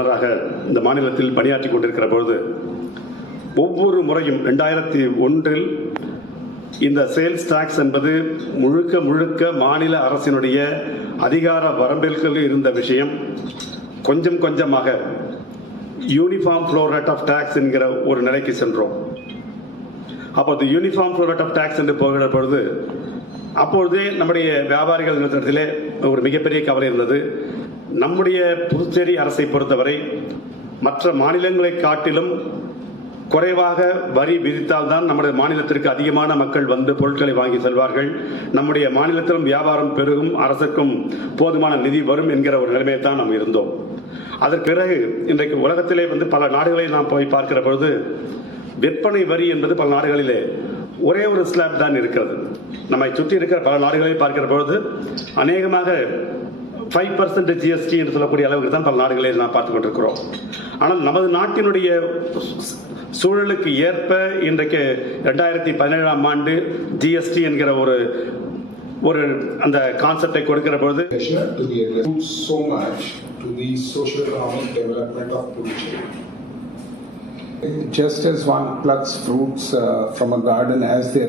உறுப்பினராக இந்த மாநிலத்தில் பணியாற்றி கொண்டிருக்கிற பொழுது ஒவ்வொரு முறையும் ரெண்டாயிரத்தி ஒன்றில் இந்த சேல்ஸ் டாக்ஸ் என்பது முழுக்க முழுக்க மாநில அரசினுடைய அதிகார வரம்பிற்குள் இருந்த விஷயம். கொஞ்சம் கொஞ்சமாக uniform flow rate of tax என்கிற ஒரு நிலைக்கு சென்றோம். அப்போது uniform flow rate of tax என்று போகிற பொழுது அப்பொழுதே நம்முடைய வியாபாரிகள் நிறுவனத்திலே ஒரு மிகப்பெரிய கவலை இருந்தது. நம்முடைய புதுச்சேரி அரசை பொறுத்தவரை மற்ற மாநிலங்களை காட்டிலும் குறைவாக வரி விதித்தால்தான் நம்முடைய மாநிலத்திற்கு அதிகமான மக்கள் வந்து பொருட்களை வாங்கி செல்வார்கள். நம்முடைய மாநிலத்திலும் வியாபாரம் பெருகும் அரசுக்கும் போதுமான நிதி வரும் என்கிற ஒரு நிலைமையில் தான் நாம் இருந்தோம். அதற்கு பிறகு இன்றைக்கு உலகத்திலே வந்து பல நாடுகளை நாம் போய் பார்க்கிற பொழுது விற்பனை வரி என்பது பல நாடுகளிலே ஒரே ஒரு ஸ்லாப் தான் இருக்கிறது. நம்மை சுற்றி இருக்கிற பல நாடுகளை பார்க்கிற பொழுது அநேகமாக ஃபைவ் பர்சன்ட் ஜிஎஸ்டி என்று சொல்லக்கூடிய அளவுக்கு தான் பல நாடுகளில் நாம் பார்த்து கொண்டிருக்கிறோம். ஆனால் நமது நாட்டினுடைய சூழலுக்கு ஏற்ப இன்றைக்கு ரெண்டாயிரத்தி பதினேழாம் ஆண்டு ஜிஎஸ்டி என்கிற ஒரு ஒரு அந்த கான்செப்டை கொடுக்கிற பொழுது Just as one plucks fruits uh, from a garden as they